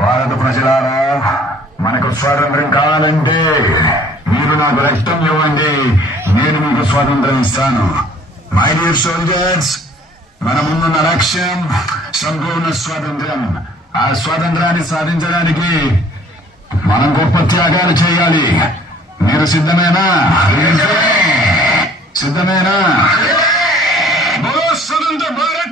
భారత ప్రజలారా, మనకు స్వాతంత్రం కావాలంటే మీరు నాకు రక్తం ఇవ్వండి, నేను మీకు స్వాతంత్రం ఇస్తాను. మై డియర్ సోల్జర్స్, మన ముందున్న లక్ష్యం సంపూర్ణ స్వాతంత్రం. ఆ స్వాతంత్రాన్ని సాధించడానికి మనం గొప్ప త్యాగాలు చేయాలి. మీరు సిద్ధమేనా? సిద్ధమేనా? బోలో స్వతంత్ర భారత్